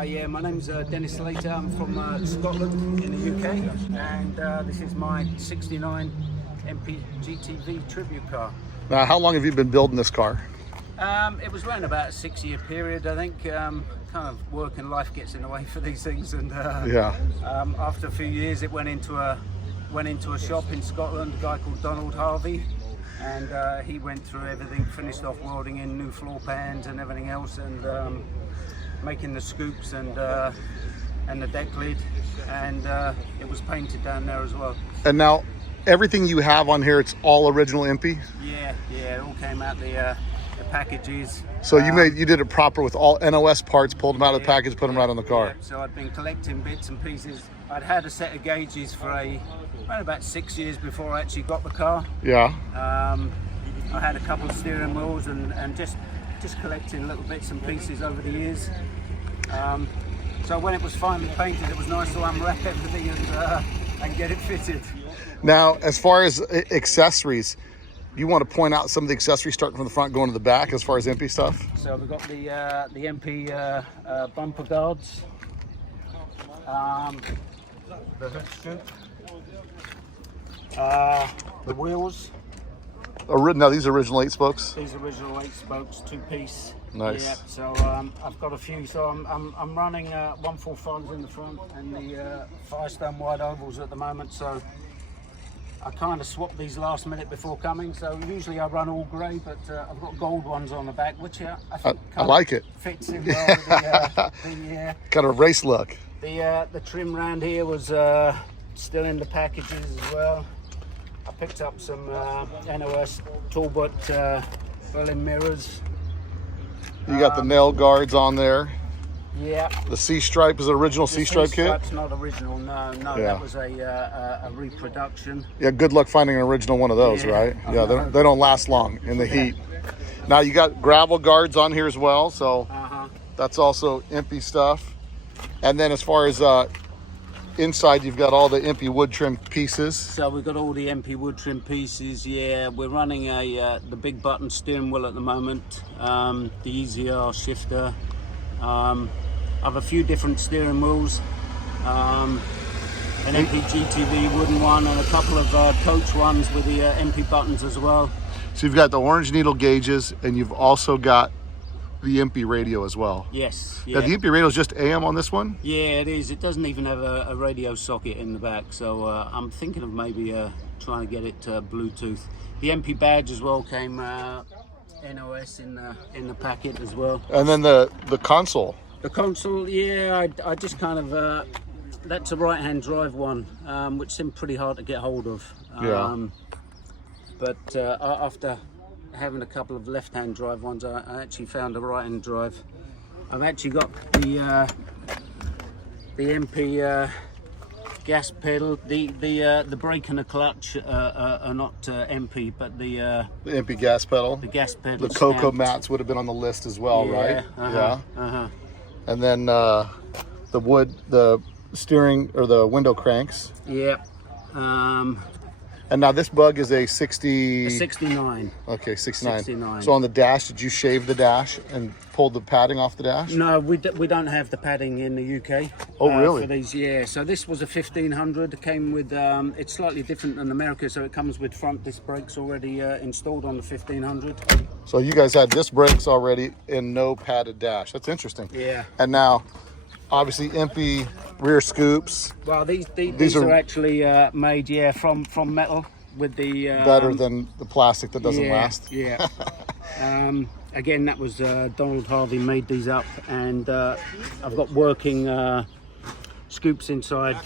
Yeah, my name's Dennis Slater. I'm from Scotland in the UK, and this is my '69 EMPI GTV Tribute Car. Now, how long have you been building this car? It was around about a 6-year period, I think. Kind of work and life gets in the way for these things, and after a few years, it went into a shop in Scotland, a guy called Donald Harvey, and he went through everything, finished off welding in new floor pans and everything else, and making the scoops and the deck lid, and it was painted down there as well. And now, everything you have on here, it's all original EMPI? Yeah, it all came out the packages. So you did it proper with all NOS parts, pulled them out of the package, put them right on the car. Yeah. So I'd been collecting bits and pieces. I'd had a set of gauges for around about 6 years before I actually got the car. Yeah. I had a couple of steering wheels and just collecting little bits and pieces over the years. So when it was finally painted, it was nice to unwrap everything and get it fitted. Now, as far as accessories, you want to point out some of the accessories starting from the front going to the back as far as EMPI stuff? So we've got the EMPI bumper guards, the hood scoop, the wheels. Now, these are original 8 spokes? These original 8 spokes, 2-piece. Nice. Yeah, so I've got a few. So I'm running 145s in the front and the Firestone wide ovals at the moment. So I kind of swapped these last minute before coming. So usually I run all grey, but I've got gold ones on the back, which I think I like it. Fits in well with the kind of race look. The trim round here was still in the packages as well. I picked up some NOS Talbot Berlin mirrors. You got the nail guards on there. Yeah. The C-stripe is an original C-stripe kit? The C-stripe's not original, no. Yeah. That was a reproduction. Yeah, good luck finding an original one of those, right? Yeah, they don't last long in the heat. Now, you got gravel guards on here as well, so that's also EMPI stuff. And then as far as inside, you've got all the EMPI wood trim pieces. So we've got all the EMPI wood trim pieces. Yeah, we're running the big button steering wheel at the moment, the EZR shifter. I have a few different steering wheels, an EMPI GTV wooden one, and a couple of coach ones with the EMPI buttons as well. So you've got the orange needle gauges, and you've also got the EMPI radio as well. Yes. Yeah. Now, the EMPI radio is just AM on this one? Yeah, it is. It doesn't even have a radio socket in the back, so I'm thinking of maybe trying to get it Bluetooth. The EMPI badge as well came NOS in the packet as well. And then the console. The console, yeah, I just kind of that's a right-hand drive one, which seemed pretty hard to get hold of. But after having a couple of left-hand drive ones, I actually found a right-hand drive. I've actually got the EMPI gas pedal. The brake and the clutch are not EMPI, but the EMPI gas pedal. The gas pedal. The Cocoa mats would have been on the list as well, right? And then the steering or the window cranks. Yeah. And now this bug is a 69. Okay, 69. So on the dash, did you shave the dash and pull the padding off the dash? No, we don't have the padding in the UK. Oh, really? For these, yeah. So this was a 1500. It came with, it's slightly different than America, so it comes with front disc brakes already installed on the 1500. So you guys had disc brakes already and no padded dash. That's interesting. Yeah. And now, obviously, EMPI rear scoops. Well, these are actually made, from metal with the better than the plastic that doesn't last. Yeah. Again, that was Donald Harvey made these up, and I've got working scoops inside.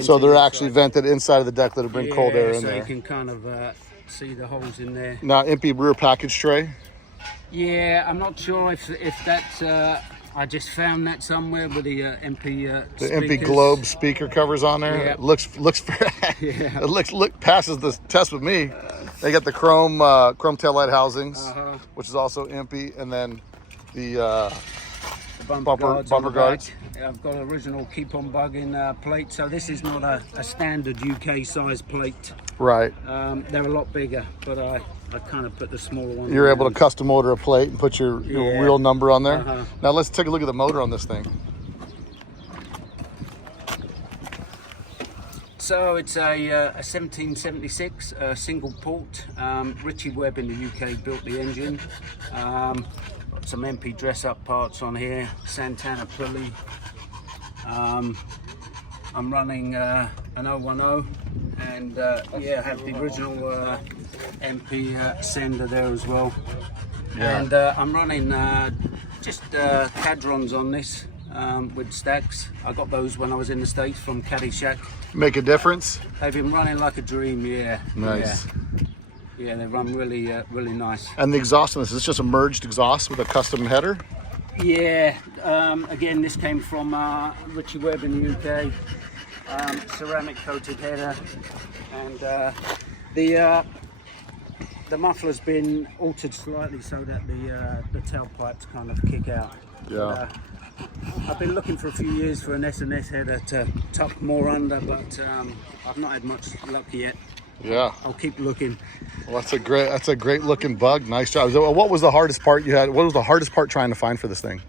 So they're actually vented inside of the deck that'll bring cold air in so there. You can kind of see the holes in there. Now, EMPI rear package tray. Yeah, I'm not sure if that's. I just found that somewhere with the EMPI the EMPI Globe speaker covers on there. Yeah. It looks it passes the test with me. They got the chrome taillight housings, which is also EMPI, and then the bumper guards. I've got original keep on bugging plate, so this is not a standard UK size plate. Right. They're a lot bigger, but I kind of put the smaller one. You're able to custom order a plate and put your real number on there. Now let's take a look at the motor on this thing. So it's a 1776 single port. Richie Webb in the UK built the engine. Got some EMPI dress-up parts on here. Santana pulley. I'm running an 010, and yeah, I have the original EMPI sender there as well. Yeah. And I'm running just Cadrons on this with stacks. I got those when I was in the States from Caddy Shack. Make a difference? They've been running like a dream, yeah. Nice. Yeah, they run really, really nice. And the exhaust on this, is this just a merged exhaust with a custom header? Yeah, again, this came from Richie Webb in the UK. Ceramic coated header, and the muffler's been altered slightly so that the tailpipes kind of kick out. Yeah. I've been looking for a few years for an S&S header to tuck more under, but I've not had much luck yet. Yeah. I'll keep looking. Well, that's a great looking bug. Nice job. So what was the hardest part you had? What was the hardest part trying to find for this thing?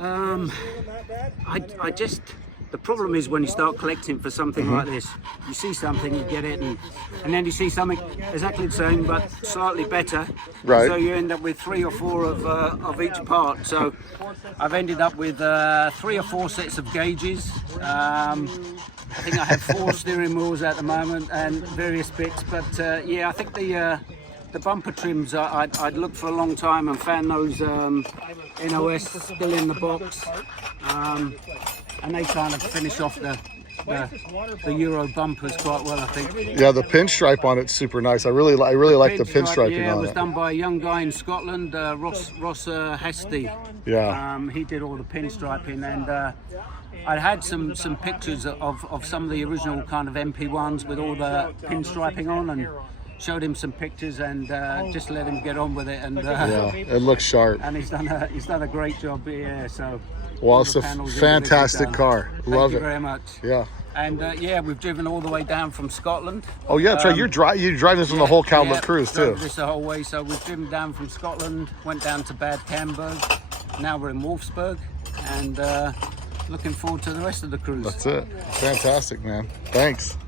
I just, the problem is when you start collecting for something like this, you see something, you get it, and then you see something exactly the same but slightly better. Right. So you end up with 3 or 4 of each part. So I've ended up with 3 or 4 sets of gauges. I think I have 4 steering wheels at the moment and various bits. But yeah, I think the bumper trims I'd looked for a long time and found those NOS still in the box. And they kind of finish off the Euro bumpers quite well, I think. Yeah, the pinstripe on it's super nice. I really like the pinstriping yeah, on it. It was done by a young guy in Scotland, Ross Hasty. Yeah. He did all the pinstriping, and I had some pictures of some of the original kind of EMPI ones with all the pinstriping on, and showed him some pictures and just let him get on with it. And yeah, it looks sharp. And he's done a great job here. So. Well, it's a fantastic car. Love it. Thank you very much. Yeah. And yeah, we've driven all the way down from Scotland. Oh yeah, that's right. You drive this on the whole Cal-look cruise too. This the whole way. So we've driven down from Scotland, went down to Bad Camberg. Now we're in Wolfsburg, and looking forward to the rest of the cruise. That's it. Fantastic, man. Thanks.